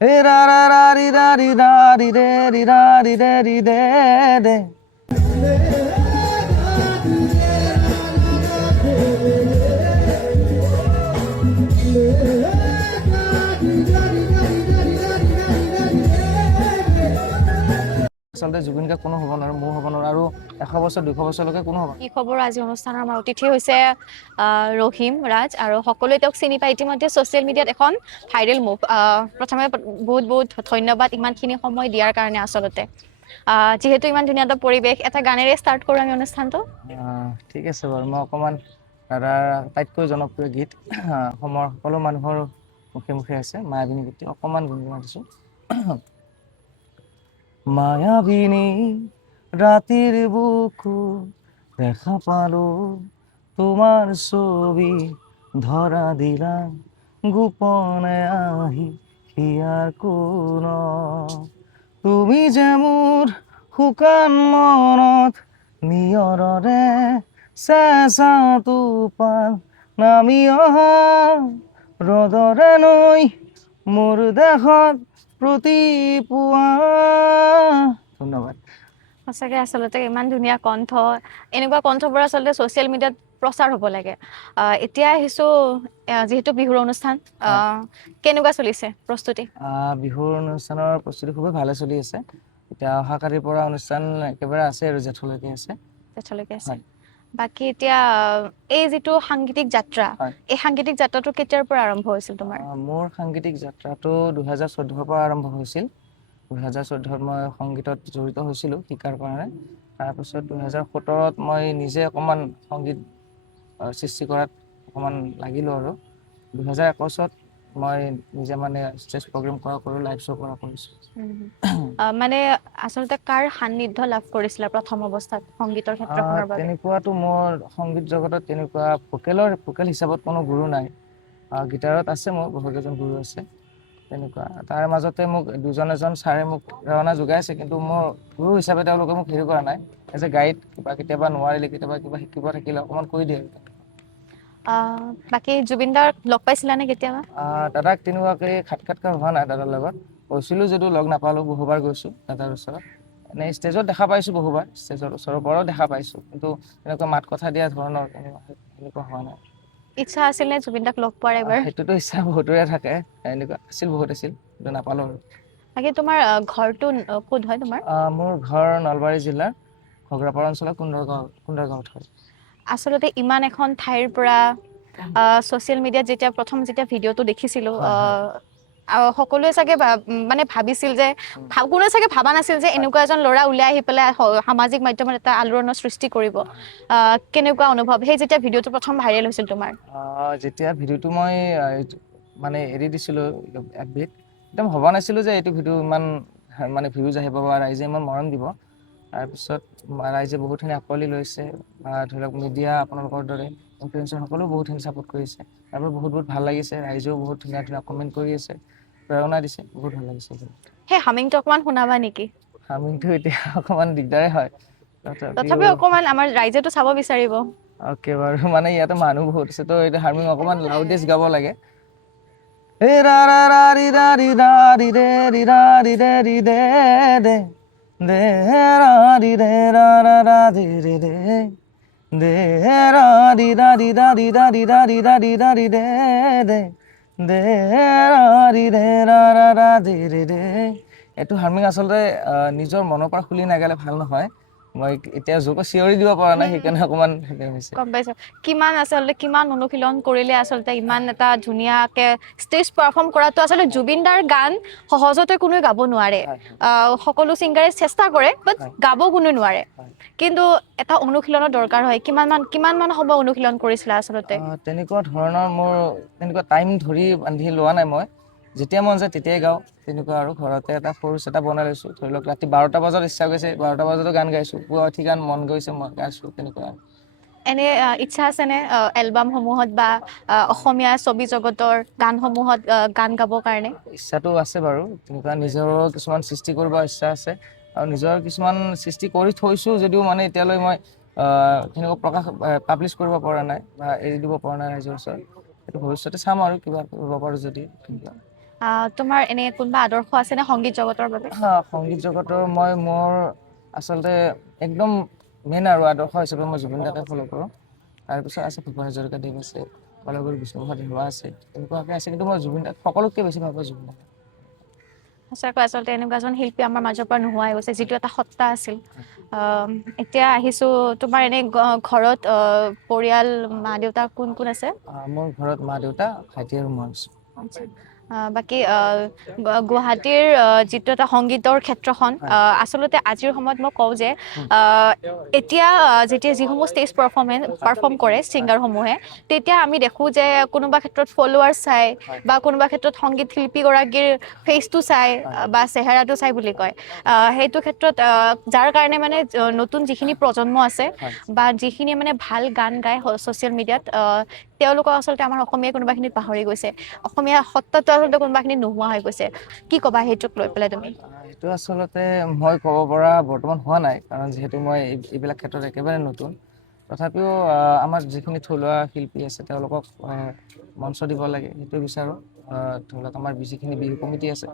হে ৰা ৰা ৰা ৰি ৰা ৰি ৰা ৰি ৰে ৰি ৰা ৰি ৰে ৰি দে দে। আচলতে জুবিন গাৰ্গ কোনো হ'ব নোৱাৰে, মোৰ হ'ব নোৱাৰে, আৰু 100 বছৰ 200 বছৰলৈকে কোনো হ'ব। কি খবৰ? আজি অনুষ্ঠানৰ আমাৰ অতিথি হৈছে ৰহিম ৰাজ, আৰু সকলোৱে তেওঁক চিনি পায় ইতিমধ্যে। ছ'চিয়েল মিডিয়াত এখন ভাইৰেল মুভ। প্ৰথমে বহুত বহুত ধন্যবাদ ইমানখিনি সময় দিয়াৰ কাৰণে। আচলতে যিহেতু ইমান ধুনীয়া এটা পৰিৱেশ, এটা গানেৰে ষ্টাৰ্ট কৰোঁ আমি অনুষ্ঠানটো। ঠিক আছে বাৰু, মই অকণমান দাদাৰ আটাইতকৈ জনপ্ৰিয় গীত অসমৰ সকলো মানুহৰ মুখে মুখে আছে, মায়াবিনী গীতটি অকণমান গুণগুণাই দিছোঁ। মায়াবিনী ৰাতিৰ বুকু দেখা পালো, তোমাৰ ছবি ধৰা দিলা গোপনে আহি হিয়াৰ কোণত। তুমি যে মোৰ শুকান মনত নিয়ৰৰে চেঁচা টোপাল নামি অহা ৰ'দৰে নৈ মোৰ দেশত প্ৰতিপুৱা। ধন্যবাদ। সঁচাকৈ আচলতে ইমান ধুনীয়া কণ্ঠ, এনেকুৱা কণ্ঠবোৰ আচলতে ছ'চিয়েল মিডিয়াত প্ৰচাৰ হ'ব লাগে। এতিয়া আহিছোঁ, যিহেতু বিহুৰ অনুষ্ঠান, কেনেকুৱা চলিছে প্ৰস্তুতি? বিহুৰ অনুষ্ঠানৰ প্ৰস্তুতি খুবেই ভালে চলি আছে। এতিয়া অহাকালিৰ পৰা অনুষ্ঠান একেবাৰে আছে আৰু জেঠলৈকে আছে। জেঠলৈকে আছে। বাকী এতিয়া এই যিটো সাংগীতিক যাত্ৰা, এই সাংগীতিক যাত্ৰাটো কেতিয়াৰ পৰা আৰম্ভ হৈছিল তোমাৰ? মোৰ সাংগীতিক যাত্ৰাটো 2014 পৰা আৰম্ভ হৈছিল। 2014 মই সংগীতত জড়িত হৈছিলোঁ শিকাৰ কাৰণে। তাৰপিছত 2017 মই নিজে অকণমান সংগীত সৃষ্টি কৰাত অকণমান লাগিলোঁ, আৰু 2021 মই নিজে মানে ষ্টেজ প্ৰগ্ৰেম কৰোঁ, লাইভ শ্ব' কৰিছোঁ। মানে আচলতে কাৰ সান্নিধ্য লাভ কৰিছিলা প্ৰথম অৱস্থাত সংগীতৰ ক্ষেত্ৰখনৰ বাবে? তেনেকুৱাতো মোৰ সংগীত জগতত তেনেকুৱা ভোকেল হিচাপত কোনো গুৰু নাই। গীটাৰত আছে, মোৰ বহুত কেইজন গুৰু আছে তেনেকুৱা। তাৰ মাজতে মোক এজন ছাৰে মোক প্ৰেৰণা যোগাইছে, কিন্তু মোৰ গুৰু হিচাপে তেওঁলোকে মোক হেৰি কৰা নাই। এজ এ গাইড কেতিয়াবা নোৱাৰিলে, কেতিয়াবা কিবা শিকিব থাকিলে অকণমান কৈ দিয়ে। বাকী জুবিন দাক লগ পাইছিলানে কেতিয়াবা? দাদাক তেনেকুৱাকৈ সাক্ষাৎকাৰ হোৱা নাই দাদাৰ লগত। গৈছিলোঁ যদিও লগ নাপালোঁ, বহুবাৰ গৈছোঁ দাদাৰ ওচৰত। এনেই ষ্টেজত দেখা পাইছোঁ বহুবাৰ, ষ্টেজৰ ওচৰৰ পৰাও দেখা পাইছোঁ, কিন্তু এনেকুৱা মাত কথা দিয়া ধৰণৰ এনেকুৱা হোৱা নাই। ইচ্ছা আছিল নে জুবিন দাক লগ পোৱাৰ এবাৰ? সেইটোতো ইচ্ছা বহুতৰে থাকে, এনেকুৱা বহুত আছিল, কিন্তু নাপালোঁ আৰু। বাকী তোমাৰ ঘৰটো ক'ত হয় তোমাৰ? মোৰ ঘৰ নলবাৰী জিলাৰ ঘগ্ৰাপাৰা অঞ্চলৰ কুন্দৰগাঁৱত হয়। আচলতে ইমান এখন ঠাইৰ পৰা ছ'চিয়েল মিডিয়াত যেতিয়া ভিডিঅ'টো দেখিছিলোঁ, সকলোৱে চাগে মানে ভাবিছিল যে, কোনোৱে চাগে ভাবা নাছিল যে এনেকুৱা এজন ল'ৰা ওলাই আহি পেলাই সামাজিক মাধ্যমত এটা আলোড়নৰ সৃষ্টি কৰিব। কেনেকুৱা অনুভৱ সেই যেতিয়া ভিডিঅ'টো প্ৰথম ভাইৰেল হৈছিল তোমাৰ? যেতিয়া ভিডিঅ'টো মই মানে এৰি দিছিলোঁ FB-ত, একদম ভবা নাছিলোঁ যে এইটো ভিডিঅ' ইমান মানে ভিউজ আহিব বা ৰাইজে ইমান মৰম দিব। তাৰপিছত ৰাইজে বহুতখিনি আঁকোৱালি লৈছে, বা ধৰি লওক মিডিয়া আপোনালোকৰ দৰে ইনফ্লুৱেঞ্চাৰ সকলেও বহুতখিনি ছাপোৰ্ট কৰিছে। তাৰপৰা বহুত ভাল লাগিছে, ৰাইজেও বহুত ধুনীয়া ধুনীয়া কমেণ্ট কৰি আছে, প্ৰেৰণা দিছে, বহুত ভাল লাগিছে। সেই হামিংটো অকণমান শুনাবা নেকি? হামিংটো এতিয়া অকণমান দিগদাৰে হয়, তথাপিও অকণমান, আমাৰ ৰাইজেতো চাব বিচাৰিব। অ'কে বাৰু, মানে ইয়াতে মানুহ বহুত আছে তো, এইটো হামিং অকণমান লাউডেষ্ট গাব লাগে। হে ৰা ৰা ৰা ৰি ৰা ৰি ৰা ৰি ৰে ৰি ৰা ৰি ৰে ৰি দে দে দে ৰা ৰি ৰে ৰা ৰা ৰা দে ৰে দে দে ৰা ৰি ৰা ৰি ৰা ৰি ৰা ৰি ৰা ৰি ৰা ৰি ৰা ৰি দে দে দে ৰা ৰি ৰে ৰা ৰা ৰা দে ৰে দে। এইটো হাৰ্মিং আচলতে নিজৰ মনৰ পৰা খুলি নাগালে ভাল নহয়। মই এতিয়া জোৰকৈ চিঞৰি দিব পৰা নাই, সেইকাৰণে অকণমান হৈছে। গম পাইছো। কিমান অনুশীলন কৰিলে আচলতে ইমান এটা ধুনীয়াকে ষ্টেজ পাৰফৰ্ম কৰাটো? আচলতে জুবিন দাৰ গান সহজতে কোনোৱে গাব নোৱাৰে। সকলো ছিংগাৰে চেষ্টা কৰে, বাট গাব কোনোৱে নোৱাৰে। কিন্তু এটা অনুশীলনৰ দৰকাৰ হয়। কিমান মান সময় অনুশীলন কৰিছিলা আচলতে? তেনেকুৱা ধৰণৰ মোৰ তেনেকুৱা টাইম ধৰি বান্ধি লোৱা নাই মই। যেতিয়া মন যায় তেতিয়াই গাওঁ, তেনেকুৱা আৰু। ঘৰতে এটা সৰু ছেটআপ বনাই লৈছোঁ। ধৰি লওক ৰাতি 12টা বজাত ইচ্ছা গৈছে, 12টা বজাতো গান গাইছোঁ। পুৱা উঠি গান মন গৈছে, মই গাইছোঁ, তেনেকুৱা। এনে ইচ্ছা আছেনে এলবামসমূহত বা অসমীয়া ছবি জগতৰ গানসমূহত গান গাবৰ কাৰণে? ইচ্ছাটো আছে বাৰু, তেনেকুৱা নিজৰো কিছুমান সৃষ্টি কৰিব ইচ্ছা আছে, আৰু নিজৰ কিছুমান সৃষ্টি কৰি থৈছোঁ যদিও মানে এতিয়ালৈ মই তেনেকুৱা পাব্লিছ কৰিব পৰা নাই বা এৰি দিব পৰা নাই ৰাইজৰ ওচৰত। সেইটো ভৱিষ্যতে চাম আৰু কিবা কৰিব পাৰোঁ যদি। তোমাৰ এনে কোনোবা আদৰ্শ আছে নে সংগীত জগতৰ বাবে? সংগীত জগতৰ মোৰ আচলতে একদম মেইন আৰু আদৰ্শ হিচাপে মই জুবিন দাকে ফ'ল' কৰোঁ। তাৰপিছত আছে ভূপেন হাজৰিকাদেৱ আছে, কলাগুৰু বিষ্ণুপ্ৰসাদ ৰাভা আছে, তেনেকুৱাকৈ আছে, কিন্তু মই জুবিন দাক সকলোতকৈ বেছি ভাল পাওঁ জুবিন দাক। সঁচাকৈ আচলতে এনেকুৱা এজন শিল্পী আমাৰ মাজৰ পৰা নোহোৱা হৈ গৈছে, যিটো এটা সত্তা আছিল। আহ, এতিয়া আহিছো, তোমাৰ এনে ঘৰত পৰিয়াল মা দেউতা কোন কোন আছে? মোৰ ঘৰত মা দেউতা ভাইটি আৰু মই আছোঁ। আচ্ছা। বাকী গুৱাহাটীৰ যিটো এটা সংগীতৰ ক্ষেত্ৰখন, আচলতে আজিৰ সময়ত মই কওঁ যে এতিয়া যেতিয়া যিসমূহ ষ্টেজ পাৰফৰ্ম কৰে ছিংগাৰসমূহে, তেতিয়া আমি দেখো যে কোনোবা ক্ষেত্ৰত ফলোৱাৰ্ছ চাই বা কোনোবা ক্ষেত্ৰত সংগীত শিল্পীগৰাকীৰ ফেচটো চাই বা চেহেৰাটো চাই বুলি কয়। সেইটো ক্ষেত্ৰত যাৰ কাৰণে মানে নতুন যিখিনি প্ৰজন্ম আছে বা যিখিনি মানে ভাল গান গায় ছ'চিয়েল মিডিয়াত, তেওঁলোকক আচলতে আমাৰ অসমীয়া কোনোবাখিনিত পাহৰি গৈছে। অসমীয়া সত্তাটো আচলতে কোনোবাখিনিত নোহোৱা হৈ গৈছে। কি ক'বা সেইটোক লৈ পেলাই তুমি? সেইটো আচলতে মই ক'ব পৰা বৰ্তমান হোৱা নাই, কাৰণ যিহেতু মই এইবিলাক ক্ষেত্ৰত একেবাৰে নতুন। তথাপিও আমাৰ যিখিনি থলুৱা শিল্পী আছে তেওঁলোকক মঞ্চ দিব লাগে, সেইটো বিচাৰোঁ। ধৰি লওক আমাৰ যিখিনি বিহু কমিটি আছে,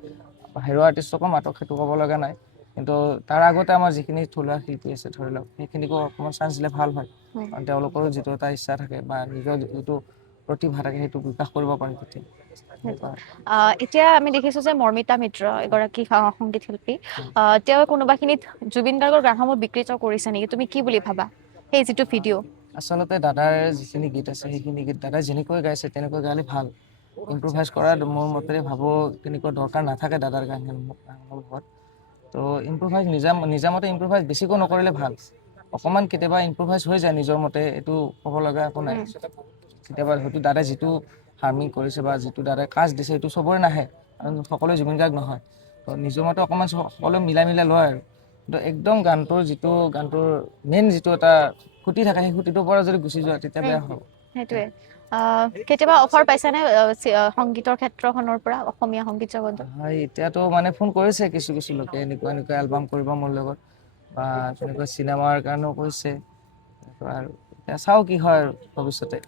বাহিৰৰ আৰ্টিষ্টকো মাতক, সেইটো ক'ব লগা নাই, কিন্তু তাৰ আগতে আমাৰ যিখিনি থলুৱা শিল্পী আছে ধৰি লওক, সেইখিনিকো অকণমান চান্স দিলে ভাল হয়। কাৰণ তেওঁলোকৰো যিটো এটা ইচ্ছা থাকে বা নিজৰ যিটো প্ৰতিভা থাকে, সেইটো বিকাশ কৰিব পাৰে তেতিয়া। এতিয়া আমি দেখিছো যে মৰ্মিতা মিত্ৰ এগৰাকী সংগীত শিল্পী, তেওঁ কোনোবাখিনিত জুবিন গাৰ্গৰ গানসমূহ বিকৃত কৰিছে নেকি? তুমি কি বুলি ভাবা সেই যিটো ভিডিঅ'? আচলতে দাদাৰ যিখিনি গীত আছে, সেইখিনি গীত দাদাই যেনেকৈ গাইছে তেনেকৈ গালে ভাল। ইম্প্ৰোভাইজ কৰা মোৰ মতে ভাবোঁ তেনেকুৱা দৰকাৰ নাথাকে দাদাৰ গানসমূহত। তো ইম্প্ৰোভাইজ নিজামতে ইম্প্ৰোভাইজ বেছিকৈ নকৰিলে ভাল। অকণমান কেতিয়াবা ইম্প্ৰোভাইজ হৈ যায় নিজৰ মতে, এইটো ক'ব লগা একো নাই। কেতিয়াবা হয়তো দাদাই যিটো হাৰ্মিং কৰিছে বা যিটো দাদাই কাজ দিছে, সেইটো চবৰে নাহে, কাৰণ সকলোৱে জুবিন গাৰ্গ নহয়। তো নিজৰ মতে অকণমান সকলোৱে মিলাই লয় আৰু। কিন্তু একদম গানটোৰ মেইন যিটো এটা খুঁটি থাকে, সেই খুঁটিটোৰ পৰা যদি গুচি যোৱা তেতিয়া বেয়া হ'ব। সেইটোৱে। কেতিয়াবা অফাৰ পাইছানে সংগীতৰ ক্ষেত্ৰখনৰ পৰা, অসমীয়া সংগীত জগতৰ? হয়, এতিয়াতো মানে ফোন কৰিছে কিছু লোকে, এনেকুৱা এলবাম কৰিব মোৰ লগত বা তেনেকুৱা চিনেমাৰ কাৰণেও কৈছে। আৰু এতিয়া চাওঁ কি হয় আৰু ভৱিষ্যতে।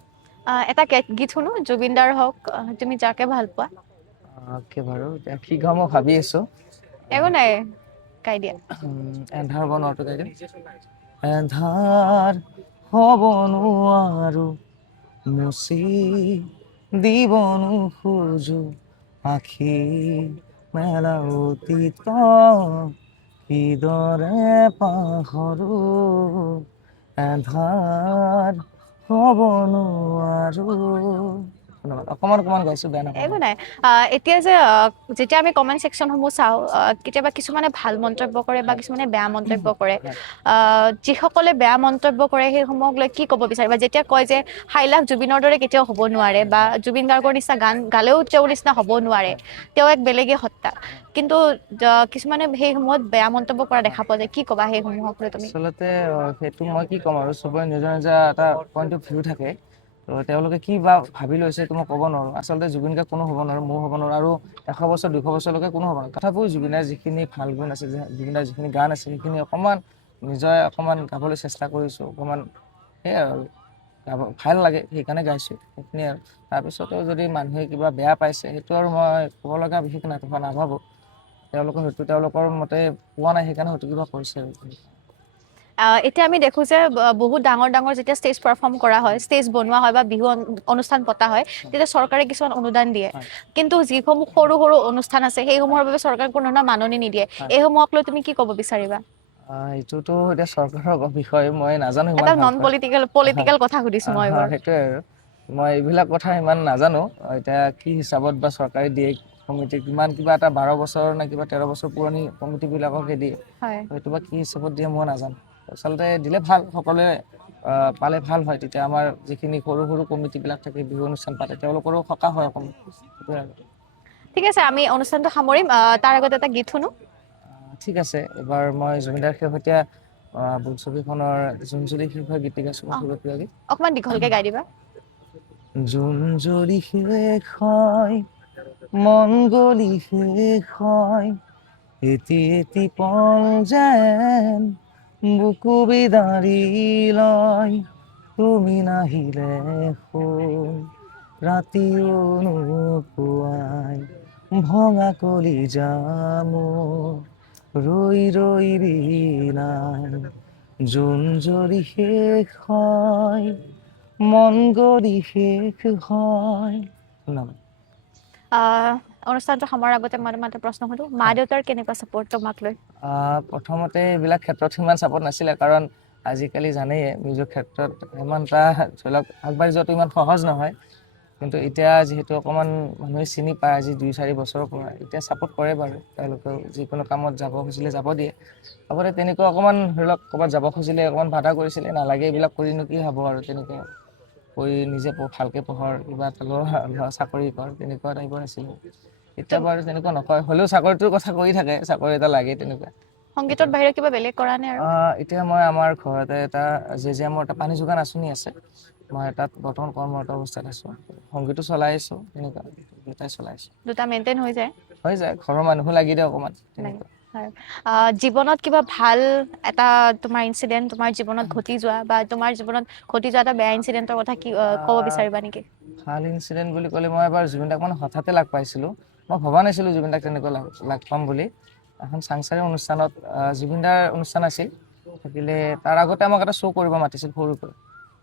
এটা গীত শুনো, জুবিনদাৰ হওক, তুমি যাকে ভাল পোৱা। অ'কে বাৰু, এতিয়া কি গাওঁ মই ভাবি আছোঁ। একো নাই, গাই দিয়া। এন্ধাৰ হ'ব নোৱাৰোটো গাই দিম। এন্ধাৰ হ'ব নোৱাৰো, মুচি দিব নোখোজো আখি মেলা অতীত, কিদৰে পাহৰো। এন্ধাৰ হ'ব নোৱাৰো। অকণমান গাইছো, বেয়া নাপাব। একো নাই। এতিয়া যে যেতিয়া আমি কমেণ্ট ছেকশ্যনসমূহ চাওঁ, কেতিয়াবা কিছুমানে ভাল মন্তব্য কৰে বা কিছুমানে বেয়া মন্তব্য কৰে। যিসকলে বেয়া মন্তব্য কৰে সেইসমূহক লৈ কি ক'ব বিচাৰিবা? যেতিয়া কয় যে হাইলাখ জুবিনৰ দৰে কেতিয়াও হ'ব নোৱাৰে বা জুবিন গাৰ্গৰ নিচিনা গান গালেও তেওঁৰ নিচিনা হ'ব নোৱাৰে, তেওঁ এক বেলেগে সত্তা, কিন্তু কিছুমানে সেই সময়ত বেয়া মন্তব্য কৰা দেখা পোৱা যায়, কি ক'বা সেইসমূহক লৈ তুমি? আচলতে সেইটো মই কি ক'ম আৰু, চবৰে নিজৰ এটা পইণ্ট অফ ভিউ থাকে। তো তেওঁলোকে কি বা ভাবি লৈছে সেইটো মই ক'ব নোৱাৰোঁ। আচলতে জুবিন গাৰ্গ কোনো হ'ব নোৱাৰোঁ, ময়ো হ'ব নোৱাৰোঁ, আৰু 100 বছৰ 200 বছৰলৈকে কোনো হ'ব নোৱাৰোঁ। তথাপিও জুবিনৰ যিখিনি ভাল গুণ আছে, জুবিনৰ যিখিনি গান আছে, সেইখিনি অকণমান অকণমান গাবলৈ চেষ্টা কৰিছোঁ। অকণমান সেয়াই আৰু ভাল লাগে, সেইকাৰণে গাইছোঁ, সেইখিনিয়ে আৰু। তাৰপিছতো যদি মানুহে কিবা বেয়া পাইছে, সেইটো আৰু মই ক'ব লগা বিশেষ নাভাবোঁ। তেওঁলোকৰ মতে পোৱা নাই, সেইকাৰণে হয়তো কিবা কৰিছে আৰু। এতিয়া আমি দেখো যে বহুত ডাঙৰ যেতিয়া ষ্টেজ পাৰফৰ্ম কৰা হয়, ষ্টেজ বনোৱা হয় বা বিহু অনুষ্ঠান পতা হয়, তেতিয়া চৰকাৰে কিছুমান অনুদান দিয়ে। কিন্তু যিসমূহ সৰু অনুষ্ঠান আছে, সেইসমূহৰ বাবে চৰকাৰে কোনো ধৰণৰ মাননি নিদিয়ে। এইসমূহক লৈ তুমি কি ক'ব বিচাৰিবা? এইটোতো এতিয়া চৰকাৰৰ বিষয়, মই নাজানো ইমান এটা নন ভালকৈ। পলিটিকেল কথা সুধিছো মই এইবোৰ। সেইটোৱে আৰু, মই এইবিলাক কথা ইমান নাজানো। এতিয়া কি হিচাপত বা চৰকাৰে দিয়ে, কমিটি কিমান কিবা এটা 12 বছৰ নে কিবা 13 বছৰ পুৰণি কমিটিবিলাককহে দিয়ে। হয়। হয়তো বা কি হিচাপত দিয়ে মই নাজানো। আচলতে দিলে ভাল, সকলোৱে পালে ভাল হয়, তেতিয়া আমাৰ যিখিনি সৰু কমিটিবিলাক থাকে, বিহু অনুষ্ঠান পাতে, তেওঁলোকৰো সকাহ হয় অকণমান, সেইটোৱে আৰু। ঠিক আছে, আমি অনুষ্ঠানটো সামৰিম, তাৰ আগত এটা গীত শুনো। ঠিক আছে, এইবাৰ মই জুবিনদাৰ শেহতীয়া বোলছবিখনৰ জোনজুৰি শীৰ্ষক গীতটি গাইছোঁ, মই সুৰপ্ৰিয় গীত। অকমান দীঘলকে গাই দিবা। জোন যদি শেষ হয়, মন গলি শেষ হয়, এটি পল যেন বুকু বিদাৰি লয়, তুমি নাহিলে শুন ৰাতিও নোপোৱাই, ভঙা কলিজা মোৰ ৰৈ ৰৈ বিনাই জোন যদি শেষ হয় মন গৰি শেষ হয়। শুনাম। অনুষ্ঠানটো সামৰাৰ আগতে মই তোমাক এটা প্ৰশ্ন সুধো, মা দেউতাৰ কেনেকুৱা ছাপোৰ্ট তোমাক লৈ? প্ৰথমতে এইবিলাক ক্ষেত্ৰত সিমান ছাপোৰ্ট নাছিলে, কাৰণ আজিকালি জানেই মিউজিক ক্ষেত্ৰত ইমান এটা ধৰি লওক আগবাঢ়ি যোৱাটো ইমান সহজ নহয়। কিন্তু এতিয়া যিহেতু অকণমান মানুহে চিনি পায় আজি 2-4 বছৰৰ পৰা, এতিয়া ছাপোৰ্ট কৰে বাৰু। তেওঁলোকেও যিকোনো কামত যাব খুজিলে যাব দিয়ে। আগতে তেনেকুৱা অকণমান ধৰি লওক ক'ৰবাত যাব খুজিলে অকণমান বাধা কৰিছিলে, নালাগে এইবিলাক কৰিনো কি হ'ব আৰু তেনেকৈ কৰি নিজে ভালকৈ পঢ়ৰ, কিবা এটা চাকৰি কৰ, তেনেকুৱা টাইপৰ আছিলে। এতিয়া বাৰু তেনেকুৱা নকয়, হ'লেও চাকৰিটোৰ কথা কৈ থাকে, চাকৰি এটা লাগে তেনেকুৱা। সংগীতৰ বাহিৰে কিবা বেলেগ কৰা নে আৰু? এতিয়া মই আমাৰ ঘৰতে এটা জেজেমৰ এটা পানী যোগান আঁচনি আছে, মই তাত বৰ্তমান কৰ্মৰত অৱস্থাত আছোঁ। সংগীতো চলাই আছোঁ, তেনেকুৱা দুটাই চলাই আছোঁ। দুটা মেইনটেইন হৈ যায়? হৈ যায়, ঘৰৰ মানুহো লাগি দিয়ে অকণমান তেনেকুৱা। জীৱনত কিবা ভাল এটা তোমাৰ ইনচিডেণ্ট তোমাৰ জীৱনত ঘটি যোৱা, বা তোমাৰ জীৱনত ঘটি যোৱা এটা বেয়া ইনচিডেণ্টৰ কথা কি ক'ব বিচাৰিবা নেকি? ভাল ইনচিডেণ্ট বুলি ক'লে মই এবাৰ জুবিন দাক মানে হঠাতে লগ পাইছিলোঁ। মই ভবা নাছিলোঁ জুবিন দাক তেনেকৈ লগ পাম বুলি। এখন চাংচাৰি অনুষ্ঠানত জুবিন দাৰ অনুষ্ঠান আছিল, থাকিলে তাৰ আগতে আমাক এটা শ্ব' কৰিব মাতিছিল সৰুকৈ।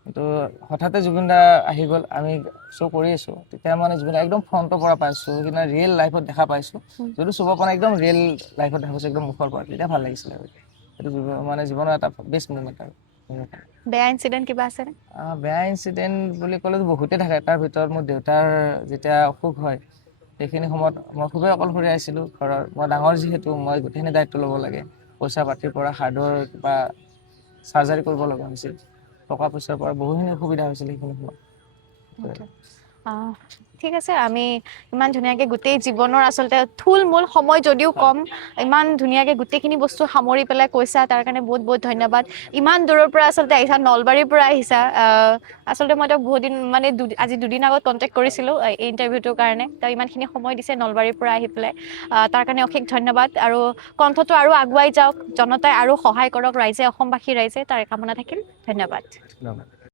কিন্তু হঠাতে জুবিন দা আহি গ'ল, আমি শ্ব' কৰি আছোঁ, তেতিয়া মানে জুবিন দা একদম ফ্ৰণ্টৰ পৰা পাইছোঁ, সেইদিনা ৰিয়েল লাইফত দেখা পাইছোঁ। যদি চবৰ পৰা একদম ৰিয়েল লাইফত দেখা পাইছোঁ, একদম মুখৰ পৰা, তেতিয়া ভাল লাগিছিলে আৰু। সেইটো মানে জীৱনৰ এটা বেষ্ট মমেণ্ট আৰু। বেয়া ইনচিডেণ্ট কিবা আছেনে? বেয়া ইনচিডেণ্ট বুলি ক'লে বহুতেই থাকে, তাৰ ভিতৰত মোৰ দেউতাৰ যেতিয়া অসুখ হয়, সেইখিনি সময়ত মই খুবেই অকলশৰীয়া আছিলোঁ ঘৰৰ। মই ডাঙৰ যিহেতু, মই গোটেইখিনি দায়িত্ব ল'ব লাগে, পইচা পাতিৰ পৰা হাৰ্টৰ কিবা চাৰ্জাৰী কৰিব লগা হৈছিল, টকা পইচাৰ পৰা বহুখিনি অসুবিধা হৈছিল সেইখিনি সময়ত। ঠিক আছে, আমি ইমান ধুনীয়াকৈ গোটেই জীৱনৰ আচলতে থুল-মূল সময় যদিও কম, ইমান ধুনীয়াকৈ গোটেইখিনি বস্তু সামৰি পেলাই কৈছা, তাৰ কাৰণে বহুত বহুত ধন্যবাদ। ইমান দূৰৰ পৰা আচলতে আহিছা, নলবাৰীৰ পৰা আহিছা। আচলতে মই বহুত দিন মানে আজি 2 দিন আগত কণ্টেক্ট কৰিছিলোঁ এই ইণ্টাৰভিউটোৰ কাৰণে। ইমানখিনি সময় দিছে নলবাৰীৰ পৰা আহি পেলাই, তাৰ কাৰণে অশেষ ধন্যবাদ। আৰু কণ্ঠটো আৰু আগুৱাই যাওক, জনতাই আৰু সহায় কৰক, ৰাইজে, অসমবাসী ৰাইজে, তাৰ কামনা থাকিল। ধন্যবাদ।